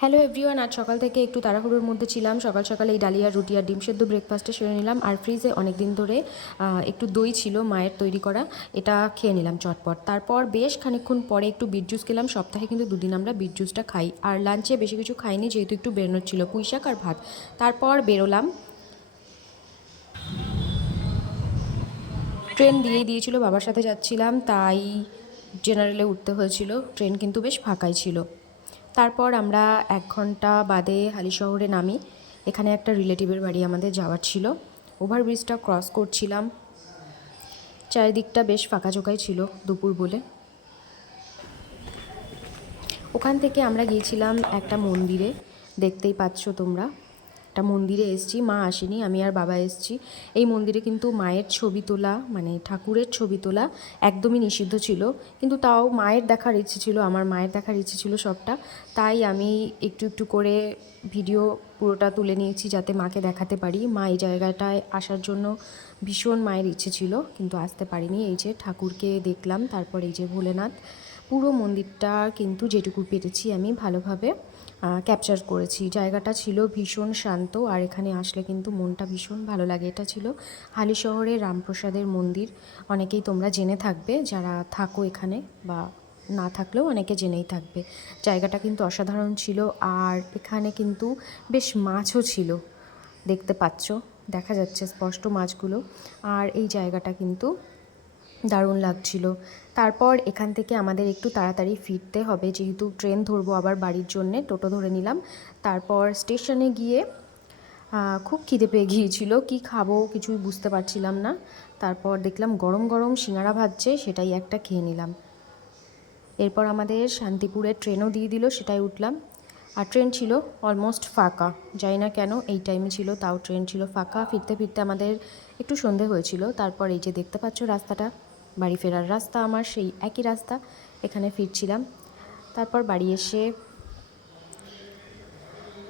Hello everyone, আজ সকাল থেকে একটু তাড়াহুড়োর মধ্যে ছিলাম। সকাল সকাল এই ডালিয়া রুটি আর ডিম সেদ্ধ ব্রেকফাস্টে সেরে নিলাম। আর ফ্রিজে অনেক দিন ধরে একটু দই ছিল মায়ের তৈরি করা, এটা খেয়ে নিলাম চটপট। তারপর বেশ খানিকক্ষণ পরে একটু বিট জুস খেলাম। সপ্তাহে কিন্তু দুদিন আমরা বিট জুসটা খাই। আর লাঞ্চে বেশি কিছু খাইনি, যেহেতু একটু বেরোনোর ছিল, পুঁই শাক আর ভাত। তারপর বেরোলাম। ট্রেন দিয়েছিল, বাবার সাথে যাচ্ছিলাম, তাই জেনারেলে উঠতে হয়েছিল। ট্রেন কিন্তু বেশ ফাঁকাই ছিল। তারপর আমরা 1 ঘন্টা বাদে হালিশহরে নামি। এখানে একটা রিলেটিভের বাড়ি আমাদের যাওয়ার ছিল। ওভারব্রিজটা ক্রস করছিলাম। চারিদিকটা বেশ ফাঁকাচোকাই ছিল দুপুর বলে। ওখান থেকে আমরা গিয়েছিলাম একটা মন্দিরে, দেখতেই পাচ্ছ তোমরা। একটা মন্দিরে এসেছি, মা আসেনি, আমি আর বাবা এসেছি। এই মন্দিরে কিন্তু মায়ের ছবি তোলা, মানে ঠাকুরের ছবি তোলা একদমই নিষিদ্ধ ছিল, কিন্তু তাও মায়ের দেখার ইচ্ছে ছিল, আমার মায়ের দেখার ইচ্ছে ছিল সবটা। তাই আমি একটু একটু করে ভিডিও পুরোটা তুলে নিয়েছি, যাতে মাকে দেখাতে পারি। মা এই জায়গাটায় আসার জন্য ভীষণ মায়ের ইচ্ছে ছিল, কিন্তু আসতে পারিনি। এই যে ঠাকুরকে দেখলাম, তারপর এই যে ভোলেনাথ। পুরো মন্দিরটা কিন্তু যেটুকু পেরেছি আমি ভালোভাবে ক্যাপচার করেছি। জায়গাটা ছিল ভীষণ শান্ত, আর এখানে আসলে কিন্তু মনটা ভীষণ ভালো লাগে। এটা ছিল হালিশহরে রামপ্রসাদের মন্দির। অনেকেই তোমরা জেনে থাকবে যারা থাকো এখানে, বা না থাকলেও অনেকে জেনেই থাকবে। জায়গাটা কিন্তু অসাধারণ ছিল। আর এখানে কিন্তু বেশ মাছও ছিল, দেখতে পাচ্ছ, দেখা যাচ্ছে স্পষ্ট মাছগুলো। আর এই জায়গাটা কিন্তু দারুণ লাগছিল। তারপর এখান থেকে আমাদের একটু তাড়াতাড়ি ফিরতে হবে, যেহেতু ট্রেন ধরবো আবার বাড়ির জন্যে। টোটো ধরে নিলাম। তারপর স্টেশনে গিয়ে খুব খিদে পেয়ে গিয়েছিল, কি খাবো কিছুই বুঝতে পারছিলাম না। তারপর দেখলাম গরম গরম সিঙ্গারা ভাজছে, সেটাই একটা খেয়ে নিলাম। এরপর আমাদের শান্তিপুরের ট্রেনও দিয়ে দিল, সেটাই উঠলাম। আর ট্রেন ছিল অলমোস্ট ফাঁকা, জানি না কেন এই টাইমে ছিল, তাও ট্রেন ছিল ফাঁকা। ফিরতে ফিরতে আমাদের একটু সন্ধে হয়েছিল। তারপর এই যে দেখতে পাচ্ছ রাস্তাটা, বাড়ি ফেরার রাস্তা আমার, সেই একই রাস্তা, এখানে ফিরছিলাম। তারপর বাড়ি এসে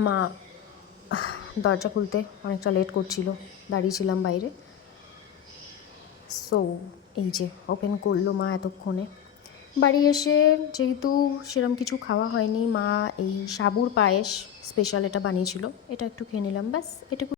মা দরজা খুলতে অনেকটা লেট করছিল, দাঁড়িয়েছিলাম বাইরে। সো এই যে ওপেন করলো মা এতক্ষণে। বাড়ি এসে যেহেতু সেরকম কিছু খাওয়া হয়নি, মা এই সাবুর পায়েস স্পেশাল এটা বানিয়েছিল, এটা একটু খেয়ে নিলাম, ব্যাস এটুকু।